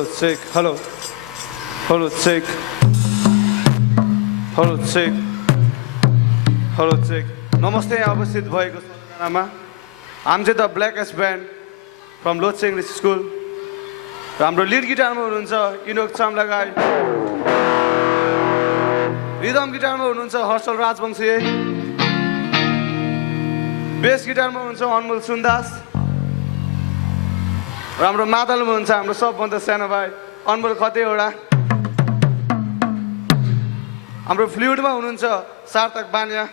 Hello, check. Hello. Hello, check. Hello, check. Hello, check. नमस्ते यहाँ उपस्थित भएको सबैजनामा हामी चाहिँ the blackest band from Lhotse English school र हाम्रो लिड गिटारमा हुनुहुन्छ इनोक चामलागाई, रिदम गिटारमा हुनुहुन्छ हर्षल राजवंशी, बेस गिटारमा हुनुहुन्छ अनमोल सुन्दास र हाम्रो मादलमा हुनुहुन्छ हाम्रो सबभन्दा सानो भाइ अनमोल खतेवडा। हाम्रो फ्लुइडमा हुनुहुन्छ सार्थक बानिया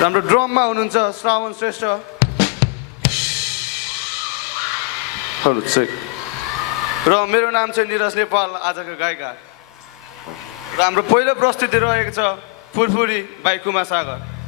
र हाम्रो ड्रममा हुनुहुन्छ श्रावण श्रेष्ठ। र मेरो नाम चाहिँ निरज नेपाल, आजको गायिका। र हाम्रो पहिलो प्रस्तुति रहेको छ फुरफुरी बाई कुमार सागर।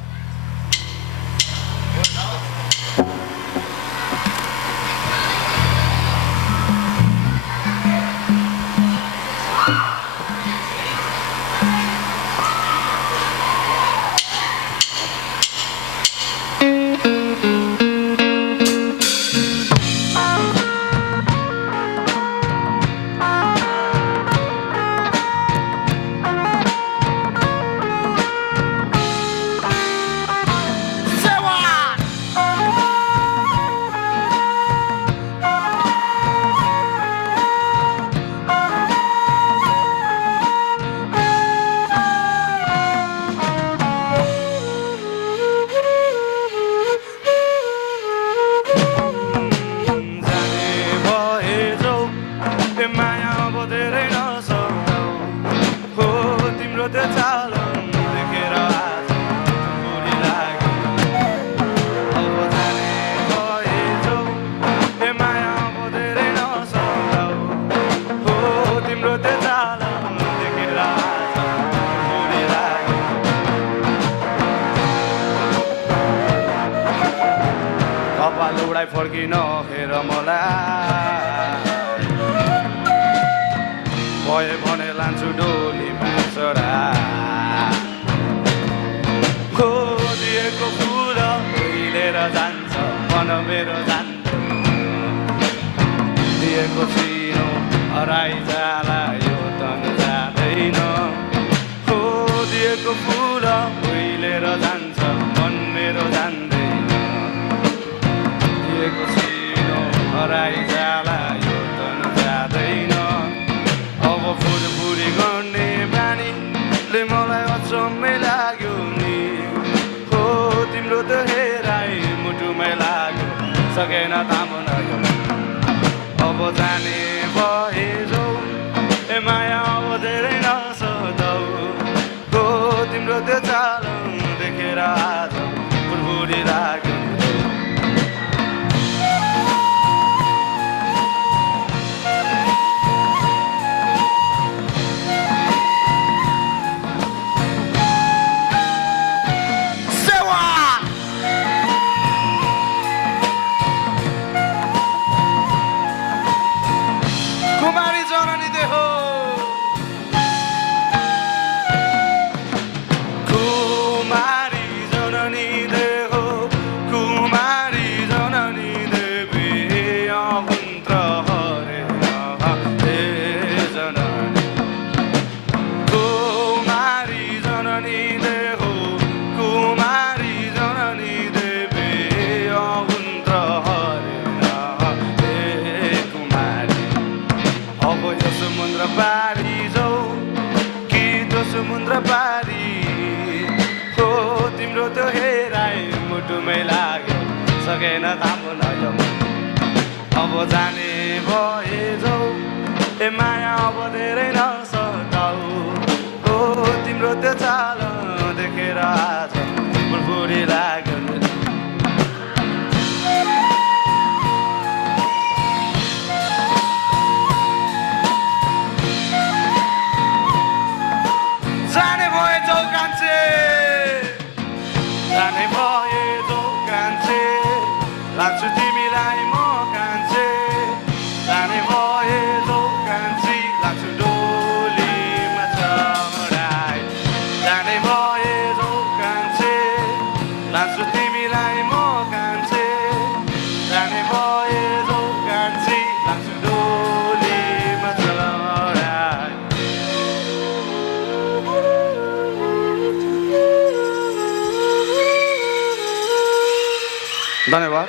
फर्किन हेर मलाई भए भने लान्छु डोलीमा चढा, खोदिएको फुल हिलेर जान्छ मन मेरो जान्छ, दिएको सिनो हराइ जाला यो तन जाँदैन, खोदिएको फुल हिलेर जान्छ मन मेरो जान्दैन, हराइ जाला यो तन जाँदैन। अब फुरफुरी गर्ने बानीले मलाई अचम्मै लाग्यो नि, हो तिम्रो त हेराइ मुटुमै लाग्यो सकेन थाम्न यो। अब जाने भए जाऊ ए माया अब धेरै नसताऊ, हो तिम्रो त्यो चाल देखेर आज फुरफुरी लाग्यो। सकेन थाम्न यो। अब जाने भए जाऊ ए माया अब धेरै नसताऊ, हो तिम्रो त्यो चाल देखेर आज फुरफुरी लाग्यो। जाने भए जाऊ कान्छे, जाने भए जाऊ कान्छे, लान्छु तिमीलाई म कान्छे, जाने भए जाऊ कान्छी, लान्छु डोलीमा चढाइ, जाने भए जाऊ कान्छे, लान्छु तिमीलाई म कान्छे, जाने भए जाऊ धन्यवाद